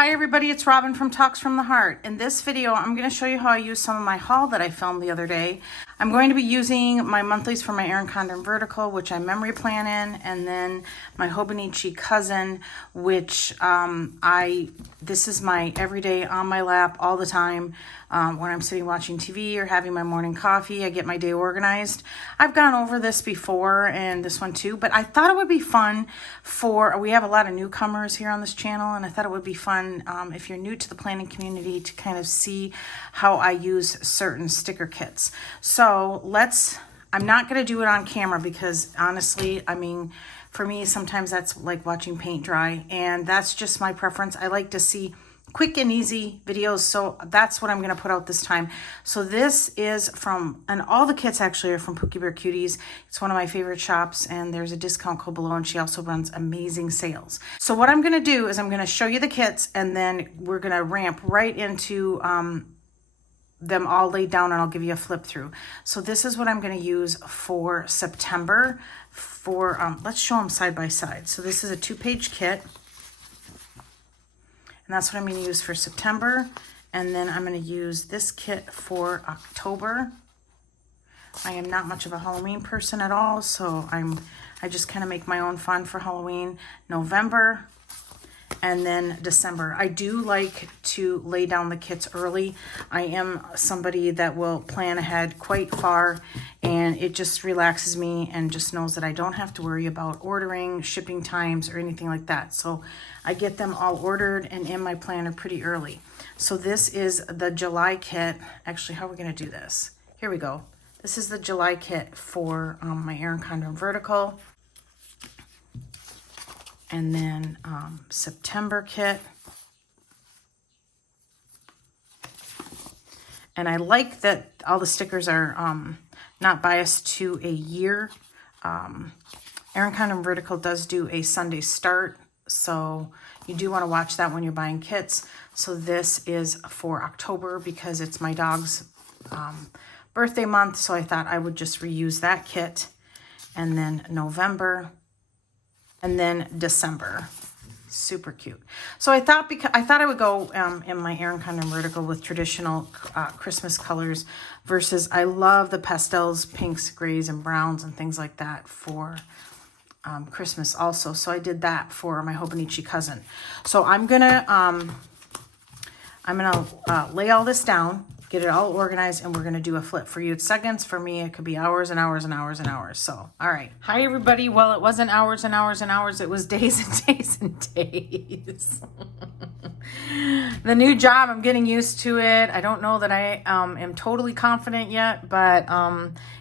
Hi everybody, it's Robin from Talks from the Heart. In this video, I'm going to show you how I use some of my haul that I filmed the other day. I'm going to be using my monthlies for my Erin Condren vertical, which I memory plan in, and then my Hobonichi cousin, which this is my everyday on my lap all the time. When I'm sitting watching TV or having my morning coffee, I get my day organized. I've gone over this before and this one too, but I thought it would be fun we have a lot of newcomers here on this channel, and I thought it would be fun if you're new to the planning community to kind of see how I use certain sticker kits. So I'm not going to do it on camera because honestly, I mean, for me, sometimes that's like watching paint dry, and that's just my preference. I like to see quick and easy videos, so that's what I'm going to put out this time. So this is and all the kits actually are from Pookie Bear Cuties. It's one of my favorite shops, and there's a discount code below, and she also runs amazing sales. So what I'm going to do is I'm going to show you the kits, and then we're going to ramp right into them all laid down, and I'll give you a flip through. So this is what I'm going to use for September let's show them side by side. So this is a 2-page kit. And that's what I'm going to use for September. And then I'm going to use this kit for October. I am not much of a Halloween person at all, so I just kind of make my own fun for Halloween. November, and then December. I do like to lay down the kits early. I am somebody that will plan ahead quite far, and it just relaxes me and just knows that I don't have to worry about ordering, shipping times, or anything like that. So I get them all ordered and in my planner pretty early. So this is the July kit. Actually, how are we going to do this? Here we go. This is the July kit for my Erin Condren vertical. And then September kit. And I like that all the stickers are not biased to a year. Erin Condren vertical does do a Sunday start, so you do want to watch that when you're buying kits. So this is for October because it's my dog's birthday month, so I thought I would just reuse that kit. And then November. And then December. Super cute. So I thought I would go in my Erin Condren vertical with traditional Christmas colors versus I love the pastels, pinks, grays, and browns and things like that for Christmas also. So I did that for my Hobonichi cousin. So I'm gonna lay all this down, get it all organized, and we're going to do a flip. For you, it's seconds. For me, it could be hours and hours and hours and hours. So, all right. Hi, everybody. Well, it wasn't hours and hours and hours. It was days and days and days. The new job, I'm getting used to it. I don't know that I am totally confident yet, but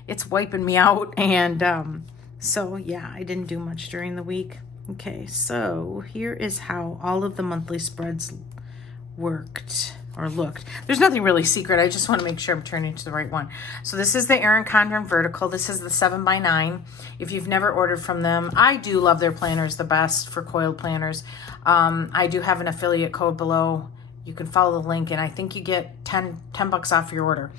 it's wiping me out. And so, yeah, I didn't do much during the week. Okay, so here is how all of the monthly spreads worked or looked. There's nothing really secret. I just want to make sure I'm turning to the right one. So this is the Erin Condren vertical. This is the 7x9. If you've never ordered from them, I do love their planners the best for coiled planners. I do have an affiliate code below. You can follow the link, and I think you get 10 bucks off your order.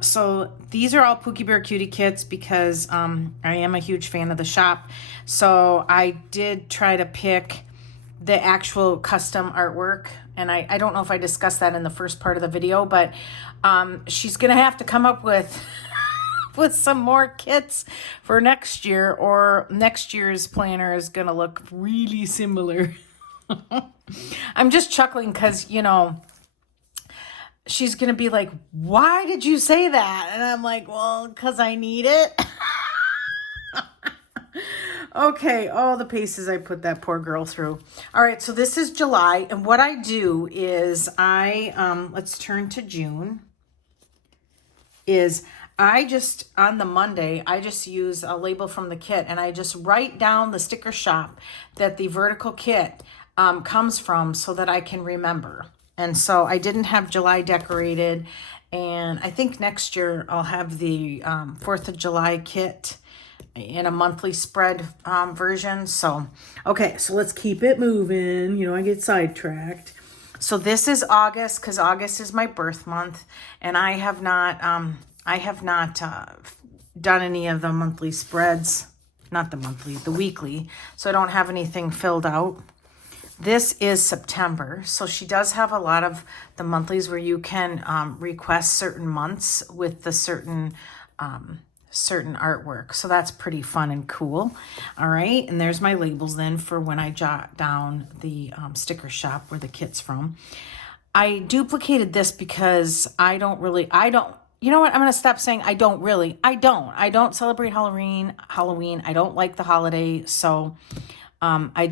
So these are all Pookie Bear Cutie kits because I am a huge fan of the shop. So I did try to pick the actual custom artwork, and I don't know if I discussed that in the first part of the video, but she's gonna have to come up with with some more kits for next year, or next year's planner is gonna look really similar. I'm just chuckling because, you know, she's gonna be like, why did you say that? And I'm like, well, because I need it. Okay, all the paces I put that poor girl through. All right, so this is July, and what I do is let's turn to June, I just, on the Monday, I just use a label from the kit, and I just write down the sticker shop that the vertical kit comes from so that I can remember. And so I didn't have July decorated, and I think next year I'll have the 4th of July kit in a monthly spread version. So, okay, so let's keep it moving. You know, I get sidetracked. So this is August, because August is my birth month, and I have not done any of the monthly spreads, not the monthly, the weekly. So I don't have anything filled out. This is September, so she does have a lot of the monthlies where you can request certain months with the certain artwork. So that's pretty fun and cool. All right, and there's my labels then for when I jot down the sticker shop where the kit's from. I duplicated this because I don't, you know what? I'm going to stop saying I don't celebrate Halloween. I don't like the holiday. So I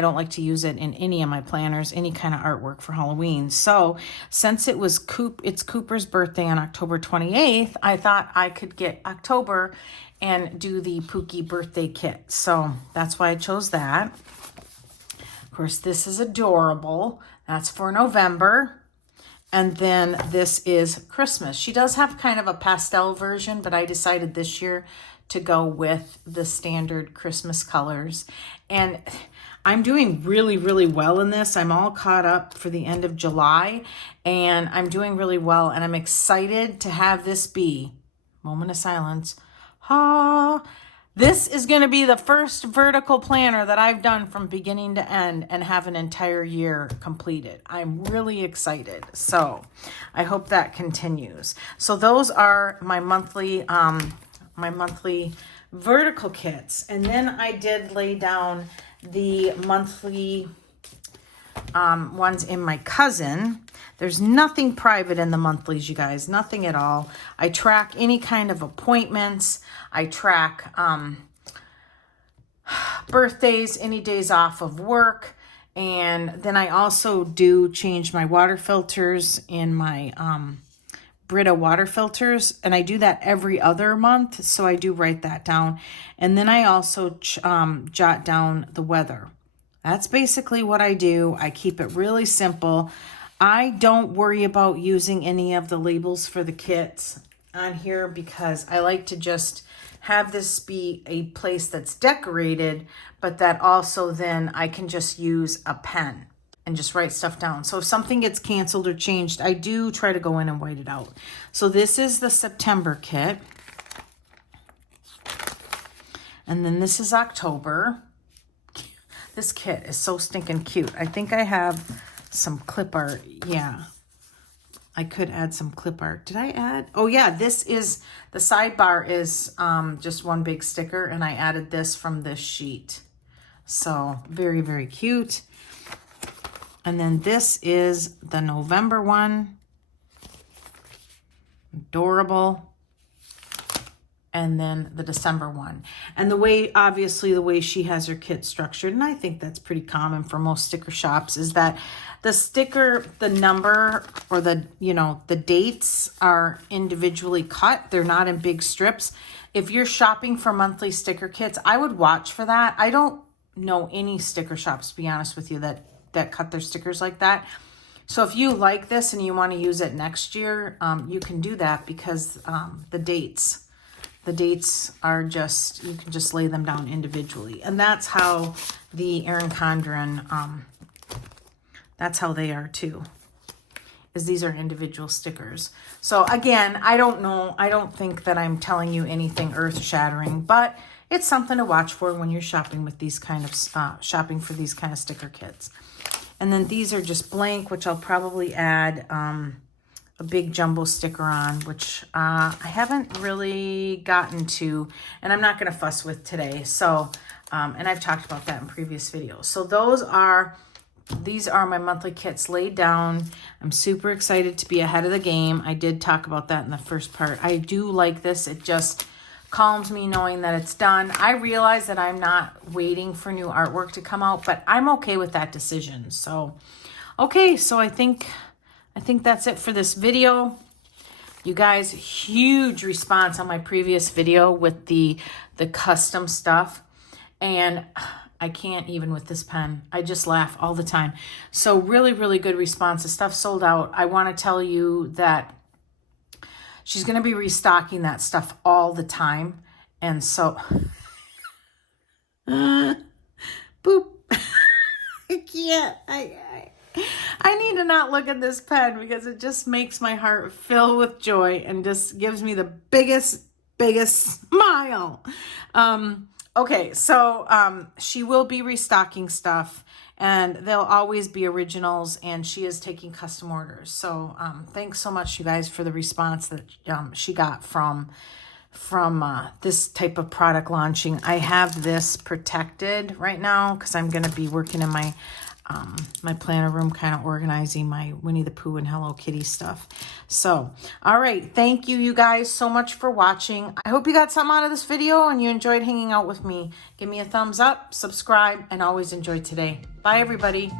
don't like to use it in any of my planners, any kind of artwork for Halloween. So since it was it's Cooper's birthday on October 28th, I thought I could get October and do the Pookie birthday kit. So that's why I chose that. Of course, this is adorable. That's for November. And then this is Christmas. She does have kind of a pastel version, but I decided this year to go with the standard Christmas colors. And I'm doing really, really well in this. I'm all caught up for the end of July, and I'm doing really well. And I'm excited to have this be, moment of silence, this is going to be the first vertical planner that I've done from beginning to end and have an entire year completed. I'm really excited. So I hope that continues. So those are my monthly vertical kits. And then I did lay down the monthly ones in my cousin. There's nothing private in the monthlies, you guys, nothing at all. I track any kind of appointments. I track birthdays, any days off of work. And then I also do change my water filters in my Brita water filters. And I do that every other month. So I do write that down. And then I also jot down the weather. That's basically what I do. I keep it really simple. I don't worry about using any of the labels for the kits on here because I like to just have this be a place that's decorated, but that also then I can just use a pen and just write stuff down. So if something gets canceled or changed, I do try to go in and white it out. So this is the September kit. And then this is October. This kit is so stinking cute. I think I have some clip art. Yeah, I could add some clip art. Did I add? Oh yeah, this is, the sidebar is just one big sticker, and I added this from this sheet. So very, very cute. And then this is the November one. Adorable. And then the December one. And the way, obviously, the way she has her kit structured, and I think that's pretty common for most sticker shops, is that the sticker, the number, or the, you know, the dates are individually cut. They're not in big strips. If you're shopping for monthly sticker kits, I would watch for that. I don't know any sticker shops, to be honest with you, that cut their stickers like that. So if you like this and you want to use it next year, you can do that because the dates are just, you can just lay them down individually. And that's how the Erin Condren, that's how they are too, is these are individual stickers. So again, I don't know, I don't think that I'm telling you anything earth-shattering, but it's something to watch for when you're shopping with these kind of, shopping for these kind of sticker kits. And then these are just blank, which I'll probably add a big jumbo sticker on, which I haven't really gotten to, and I'm not going to fuss with today. So, and I've talked about that in previous videos. So these are my monthly kits laid down. I'm super excited to be ahead of the game. I did talk about that in the first part. I do like this. It just calms me knowing that it's done. I realize that I'm not waiting for new artwork to come out, but I'm okay with that decision. So, okay, so I think that's it for this video. You guys, huge response on my previous video with the custom stuff. And I can't even with this pen. I just laugh all the time. So really, really good response. The stuff sold out. I want to tell you that she's going to be restocking that stuff all the time. And so, boop. I can't. I need to not look at this pen because it just makes my heart fill with joy and just gives me the biggest smile. Okay, so she will be restocking stuff, and they'll always be originals, and she is taking custom orders. So thanks so much, you guys, for the response that she got from this type of product launching. I have this protected right now because I'm going to be working in my my planner room, kind of organizing my Winnie the Pooh and Hello Kitty stuff. So, all right. Thank you, you guys, so much for watching. I hope you got something out of this video and you enjoyed hanging out with me. Give me a thumbs up, subscribe, and always enjoy today. Bye, everybody.